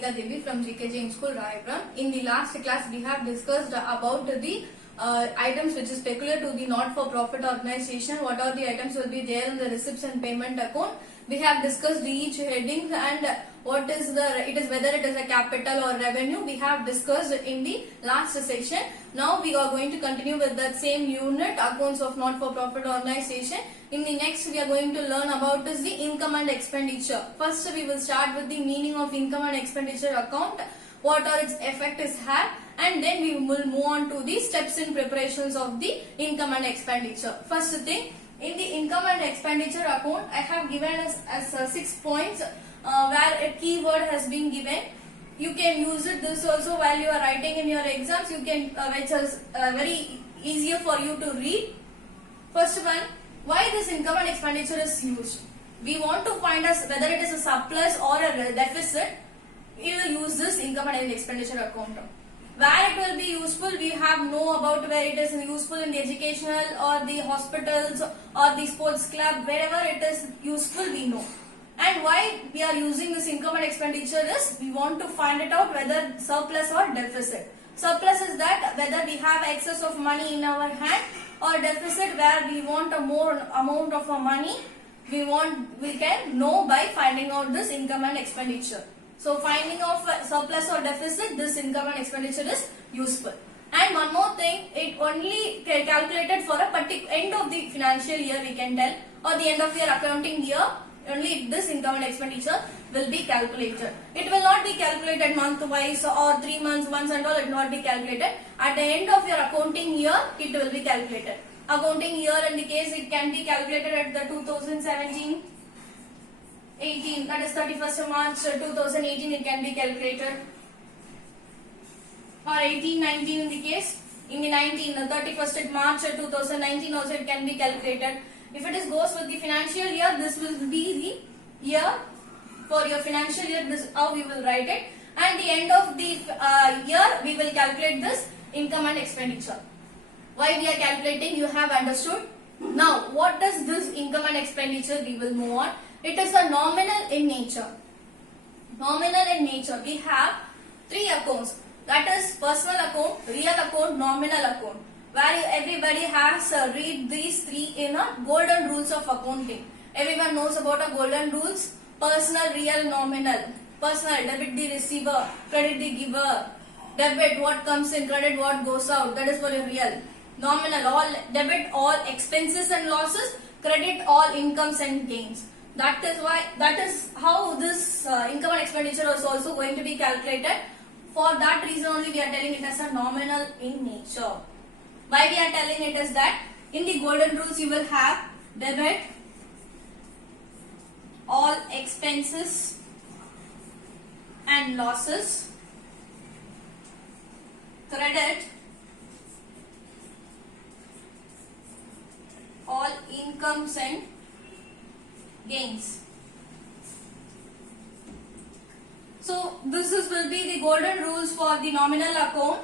Nandika Devi from GK Jain School, Rayapura. In the last class, we have discussed about the items which is peculiar to the not-for-profit organization. What are the items will be there in the receipts and payment account? We have discussed each heading and what is whether it is a capital or revenue. We have discussed in the last session. Now we are going to continue with that same unit, accounts of not-for-profit organization. In the next, we are going to learn about is the income and expenditure. First, we will start with the meaning of income and expenditure account, what are its effect is have, and then we will move on to the steps in preparations of the income and expenditure. First thing, in the income and expenditure account, I have given as 6 points where a keyword has been given. You can use it this also while you are writing in your exams. You can which is very easier for you to read. First one, why this income and expenditure is used. We want to find out whether it is a surplus or a deficit. We will use this income and expenditure account. Where it will be useful, we have know about where it is useful in the educational or the hospitals or the sports club. Wherever it is useful, we know. And why we are using this income and expenditure is we want to find it out whether surplus or deficit. Surplus is that whether we have excess of money in our hand, or deficit where we want a more amount of money. We can know by finding out this income and expenditure. So finding of surplus or deficit, this income and expenditure is useful. And one more thing, it only calculated for a particular end of the financial year, we can tell, or the end of your accounting year. Only this income and expenditure will be calculated. It will not be calculated month wise or 3 months once and all. It will not be calculated. At the end of your accounting year, it will be calculated. Accounting year in the case, it can be calculated at the 2017. 18, that is 31st of March 2018, it can be calculated, or 18-19 in the case, in the 31st of March 2019 also it can be calculated. If it is goes with the financial year, this will be the year for your financial year, this is how we will write it, and the end of the year we will calculate this income and expenditure. Why we are calculating, you have understood. Now what does this income and expenditure, we will move on. It is a nominal in nature. Nominal in nature. We have 3 accounts. That is personal account, real account, nominal account. Where everybody has read these 3 in a golden rules of accounting. Everyone knows about a golden rules. Personal, real, nominal. Personal, debit the receiver, credit the giver. Debit what comes in, credit what goes out. That is for your real. Nominal, all debit all expenses and losses, credit all incomes and gains. That is how this income and expenditure is also going to be calculated. For that reason only we are telling it as a nominal in nature. Why we are telling it is that in the golden rules you will have debit all expenses and losses, credit all incomes and gains. So this will be the golden rules for the nominal account,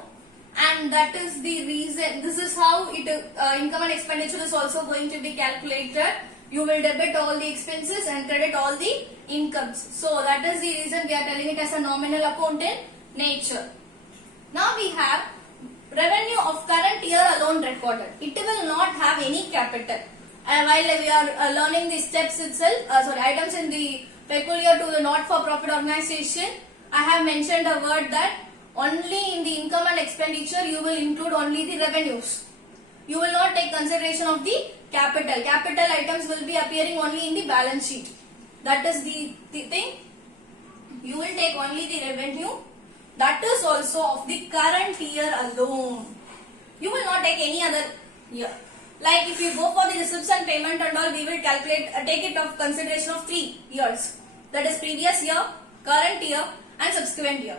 and that is the reason. This is how it income and expenditure is also going to be calculated. You will debit all the expenses and credit all the incomes. So that is the reason we are telling it as a nominal account in nature. Now we have revenue of current year alone recorded. It will not have any capital. While we are learning the steps itself, items in the peculiar to the not-for-profit organization, I have mentioned a word that only in the income and expenditure you will include only the revenues. You will not take consideration of the capital. Capital items will be appearing only in the balance sheet. That is the thing. You will take only the revenue. That is also of the current year alone. You will not take any other year. Like if you go for the receipts and payment and all, we will calculate, take it of consideration of 3 years. That is previous year, current year and subsequent year.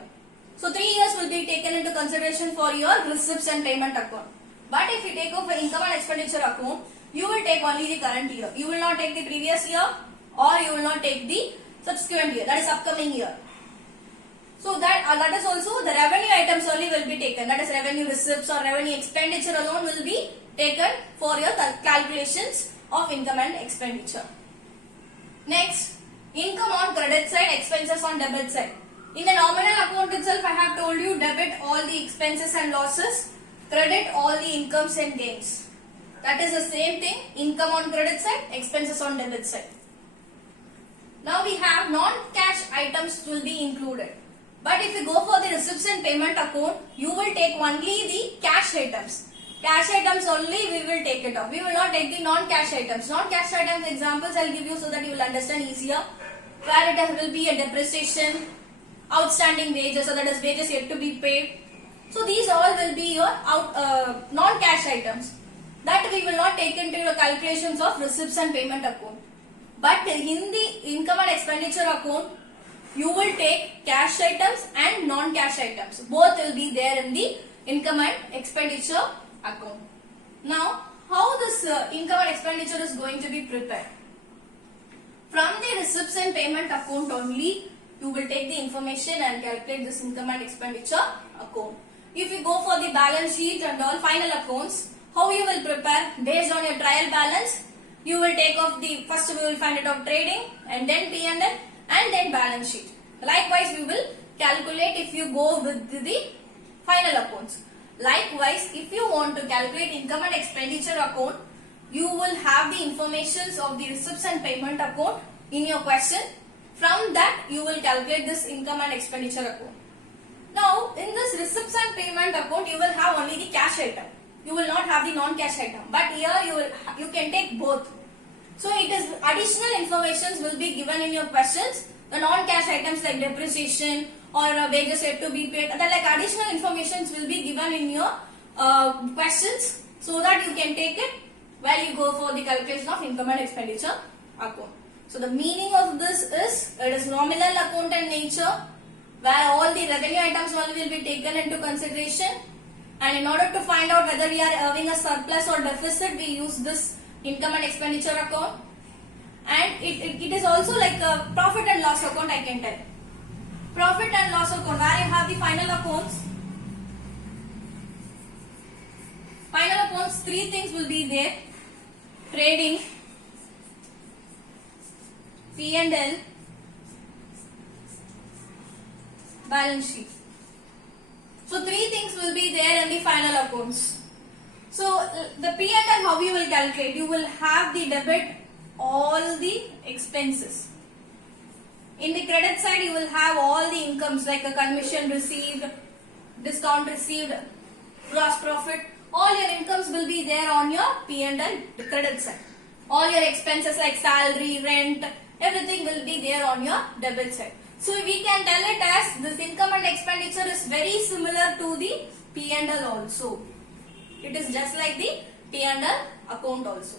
So 3 years will be taken into consideration for your receipts and payment account. But if you take off an income and expenditure account, you will take only the current year. You will not take the previous year, or you will not take the subsequent year, that is upcoming year. So that is also the revenue items only will be taken. That is revenue receipts or revenue expenditure alone will be taken for your calculations of income and expenditure. Next, income on credit side, expenses on debit side. In the nominal account itself, I have told you debit all the expenses and losses, credit all the incomes and gains. That is the same thing, income on credit side, expenses on debit side. Now we have non-cash items will be included. But if you go for the receipts and payment account, you will take only the cash items. Cash items only we will take it off. We will not take the non-cash items. Non-cash items examples I will give you so that you will understand easier. Where it will be a depreciation, outstanding wages, so that is wages yet to be paid. So these all will be your non-cash items. That we will not take into your calculations of receipts and payment account. But in the income and expenditure account, you will take cash items and non-cash items. Both will be there in the income and expenditure account. Now, how this income and expenditure is going to be prepared? From the receipts and payment account only, you will take the information and calculate this income and expenditure account. If you go for the balance sheet and all final accounts, how you will prepare? Based on your trial balance, you will take off the, first we will find it out trading and then P&L and then balance sheet. Likewise, we will calculate if you go with the final accounts. Likewise, if you want to calculate income and expenditure account, you will have the informations of the receipts and payment account in your question. From that, you will calculate this income and expenditure account. Now, in this receipts and payment account, you will have only the cash item. You will not have the non-cash item. But here you can take both. So it is additional informations will be given in your questions. The non-cash items like depreciation or wages yet to be paid. That like additional informations will be given in your questions so that you can take it while you go for the calculation of income and expenditure account. So the meaning of this is it is nominal account in nature where all the revenue items will be taken into consideration, and in order to find out whether we are having a surplus or deficit, we use this income and expenditure account. And it is also like a profit and loss account, I can tell. Profit and loss account where you have the final accounts. Final accounts, three things will be there: trading, P&L, balance sheet. So three things will be there in the final accounts. So the P&L, how you will calculate? You will have the debit all the expenses. In the credit side, you will have all the incomes like a commission received, discount received, gross profit. All your incomes will be there on your P&L credit side. All your expenses like salary, rent, everything will be there on your debit side. So we can tell it as this income and expenditure is very similar to the P&L also. It is just like the P&L account also.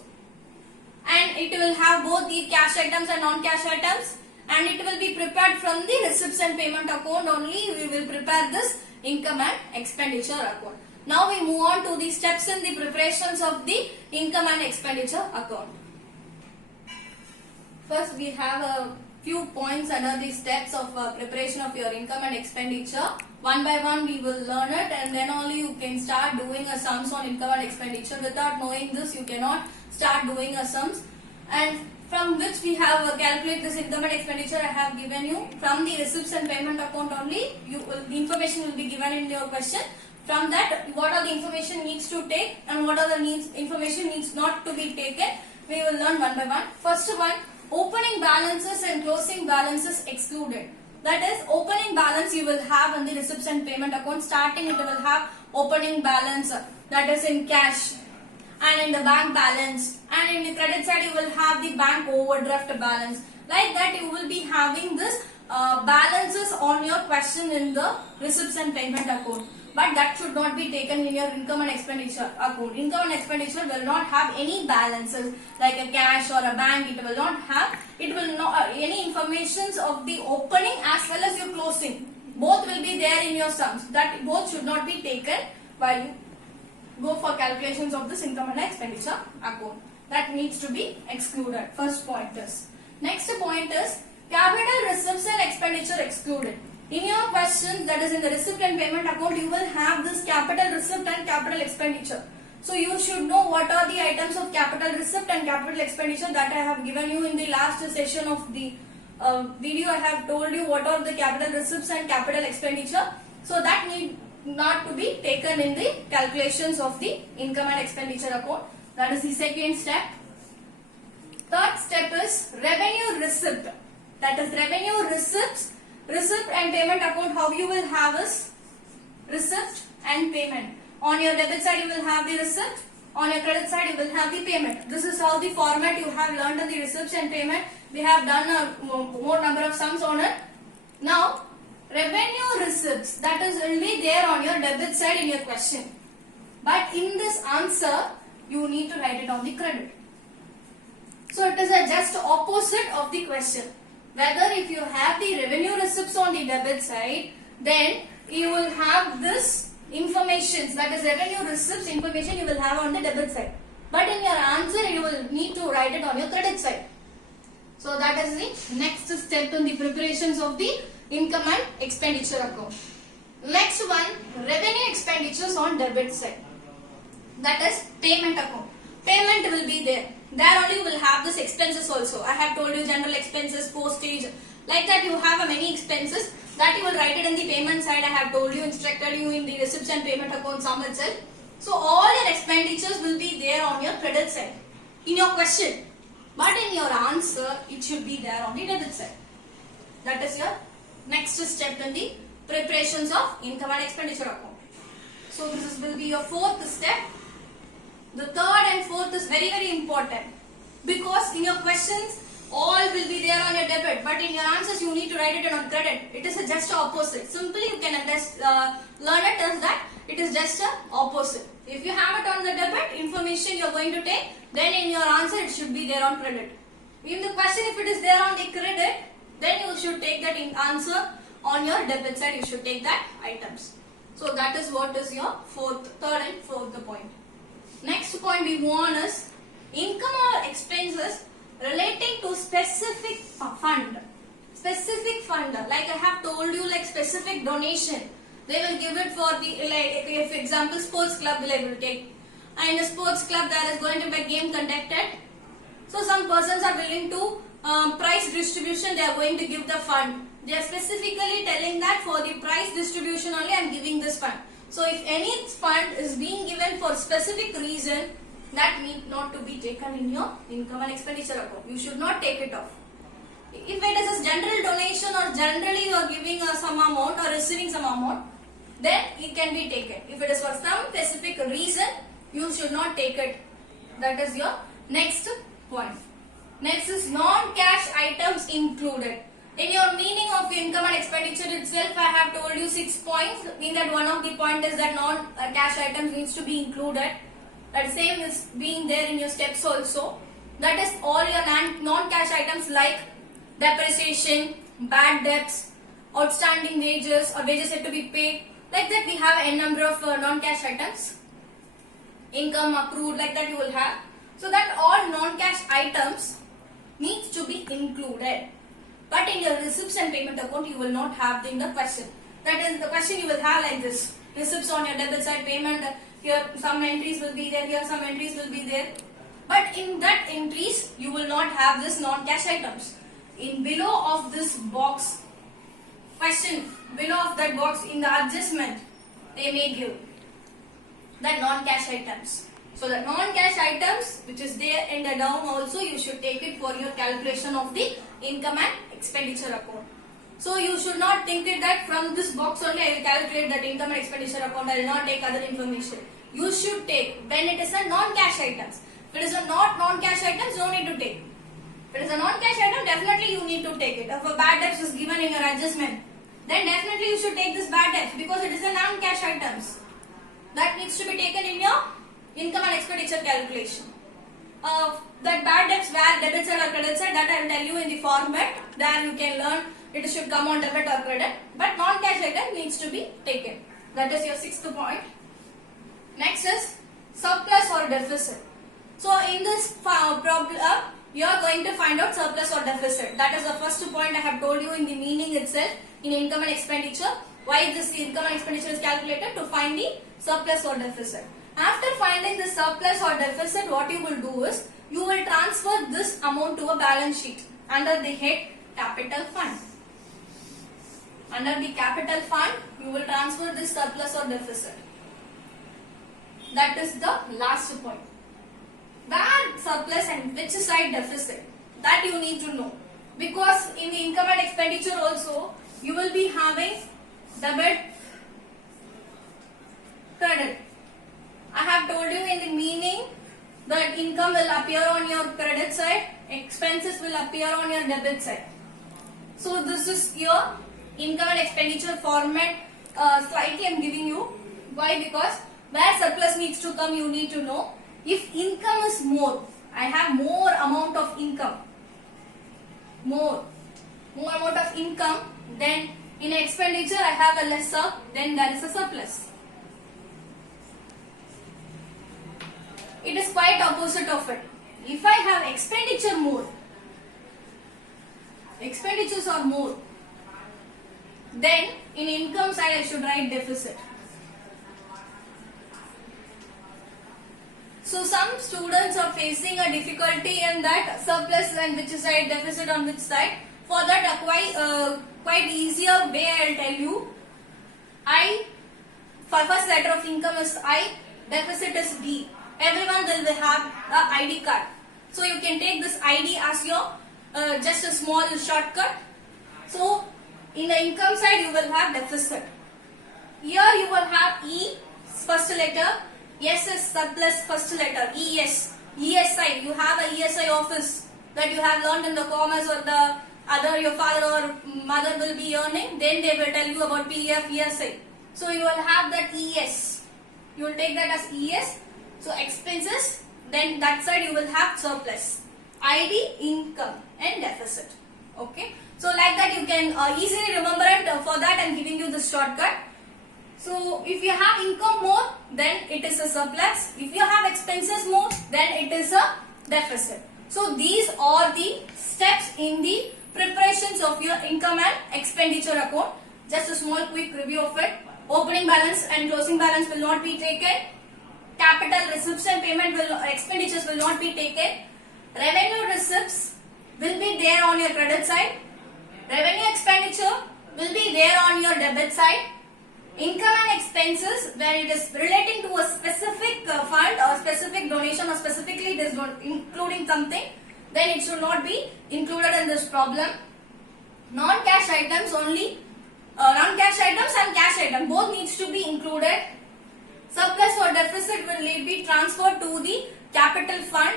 And it will have both the cash items and non-cash items, and it will be prepared from the receipts and payment account only. We will prepare this income and expenditure account. Now we move on to the steps in the preparations of the income and expenditure account. First we have a few points under the steps of preparation of your income and expenditure. One by one we will learn it, and then only you can start doing a sums on income and expenditure. Without knowing this, you cannot start doing a sums. And from which we have calculate this income and expenditure I have given you. From the receipts and payment account only, the information will be given in your question. From that, what are the information needs to take and what are the information needs not to be taken, we will learn one by one. First one, opening balances and closing balances excluded. That is, opening balance you will have in the receipts and payment account. Starting it will have opening balance, that is in cash, and in the bank balance, and in the credit side you will have the bank overdraft balance. Like that you will be having this balances on your question in the receipts and payment account. But that should not be taken in your income and expenditure account. Income and expenditure will not have any balances like a cash or a bank. It will not have. It will not any informations of the opening as well as your closing. Both will be there in your sums. That both should not be taken while you go for calculations of this income and expenditure account. That needs to be excluded. First point is. Next point is capital receipts and expenditure excluded. In your question, that is in the receipt and payment account, you will have this capital receipt and capital expenditure. So you should know what are the items of capital receipt and capital expenditure that I have given you in the last session of the video I have told you what are the capital receipts and capital expenditure. So that need not to be taken in the calculations of the income and expenditure account. That is the second step. Third step is revenue receipt. That is revenue receipts, receipt and payment account. How you will have is receipt and payment. On your debit side you will have the receipt. On your credit side you will have the payment. This is how the format you have learned on the receipts and payment. We have done a more number of sums on it. Now revenue receipts, that is only there on your debit side in your question. But in this answer you need to write it on the credit. So it is a just opposite of the question. Whether if you have the revenue receipts on the debit side, then you will have this information, that is revenue receipts information you will have on the debit side. But in your answer you will need to write it on your credit side. So that is the next step in the preparations of the income and expenditure account. Next one, revenue expenditures on debit side. That is payment account. Payment will be there. There only you will have this expenses also. I have told you general expenses, postage, like that you have many expenses that you will write it in the payment side. I have told you, instructed you in the receipts and payment account sum itself. So all your expenditures will be there on your credit side in your question. But in your answer, it should be there on the debit side. That is your next step in the preparations of income and expenditure account. So this will be your fourth step. The third and fourth is very important, because in your questions all will be there on your debit, but in your answers you need to write it on credit. It is just opposite. Simply you can learn it as that it is just opposite. If you have it on the debit information you are going to take, then in your answer it should be there on credit. In the question if it is there on the credit, then you should take that in answer on your debit side. You should take that items. So that is what is your third and fourth point. Next point we move on is income or expenses relating to specific fund. Specific fund, like I have told you, like specific donation. They will give it for the, like if example sports club they will take. And in a sports club there is going to be a game conducted. So some persons are willing to prize distribution, they are going to give the fund. They are specifically telling that for the prize distribution only I am giving this fund. So if any fund is being given for specific reason, that need not to be taken in your income and expenditure account. You should not take it off. If it is a general donation or generally you are giving some amount or receiving some amount, then it can be taken. If it is for some specific reason, you should not take it. That is your next point. Next is non-cash items included. In your meaning of income and expenditure itself, I have told you 6 points. In that one of the point is that non-cash items needs to be included. That same is being there in your steps also. That is all your non-cash items like depreciation, bad debts, outstanding wages or wages yet to be paid. Like that we have a number of non-cash items. Income accrued, like that you will have. So that all non-cash items needs to be included. But in your receipts and payment account, you will not have in the question. That is the question you will have like this. Receipts on your debit side, payment, here some entries will be there, here some entries will be there. But in that entries, you will not have this non-cash items. In below of this box, question, below of that box in the adjustment, they may give that non-cash items. So the non-cash items which is there in the down also you should take it for your calculation of the income and expenditure account. So you should not think it that from this box only I will calculate that income and expenditure account, I will not take other information. You should take when it is a non-cash items. If it is a not non-cash items, no need to take. If it is a non-cash item, definitely you need to take it. If a bad debt is given in your adjustment, then definitely you should take this bad debt because it is a non-cash items. That needs to be taken in your income and expenditure calculation. That bad debts where debit side or credit side, that I will tell you in the format. There you can learn it should come on debit or credit. But non-cash item needs to be taken. That is your sixth point. Next is surplus or deficit. So in this problem, you are going to find out surplus or deficit. That is the first point I have told you in the meaning itself in income and expenditure. Why this income and expenditure is calculated? To find the surplus or deficit. After finding the surplus or deficit, what you will do is, you will transfer this amount to a balance sheet under the head capital fund. Under the capital fund, you will transfer this surplus or deficit. That is the last point. Where surplus and which side deficit? That you need to know. Because in the income and expenditure also, you will be having debit, credit. I have told you in the meaning that income will appear on your credit side, expenses will appear on your debit side. So this is your income and expenditure format. Slightly I am giving you. Why? Because where surplus needs to come, you need to know. If income is more, I have more amount of income, more amount of income, then in expenditure I have a lesser, then there is a surplus. It is quite opposite of it. If I have expenditure more, expenditures are more, then in income side I should write deficit. So some students are facing a difficulty in that surplus and which side, deficit on which side. For that quite easier way I will tell you. First letter of income is I, deficit is D. Everyone will have a ID card. So you can take this ID as your just a small shortcut. So in the income side you will have deficit. Here you will have E, first letter. S is surplus, first letter. ES. ESI. You have a ESI office that you have learned in the commerce or the other your father or mother will be earning. Then they will tell you about PF, ESI. So you will have that ES. You will take that as ES. So expenses. Then that side you will have surplus. ID, income and deficit. Okay. So like that you can easily remember it. For that I am giving you the shortcut. So if you have income more, then it is a surplus. If you have expenses more, then it is a deficit. So these are the steps in the preparations of your income and expenditure account. Just a small quick review of it. Opening balance and closing balance will not be taken. Capital receipts and payment expenditures will not be taken. Revenue receipts will be there on your credit side. Revenue expenditure will be there on your debit side. Income and expenses, when it is relating to a specific fund or specific donation or specifically it is including something, then it should not be included in this problem. Non-cash items only, non-cash items and cash item both needs to be included. Surplus or deficit will be transferred to the capital fund.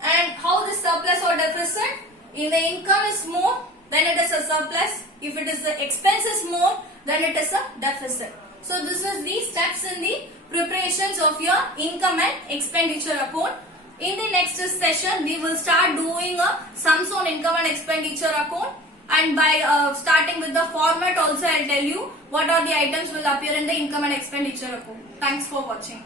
And how the surplus or deficit? If the income is more, then it is a surplus. If it is the expenses more, then it is a deficit. So this is the steps in the preparations of your income and expenditure account. In the next session, we will start doing a sums on income and expenditure account. And by starting with the format also, I will tell you what are the items will appear in the income and expenditure account. Thanks for watching.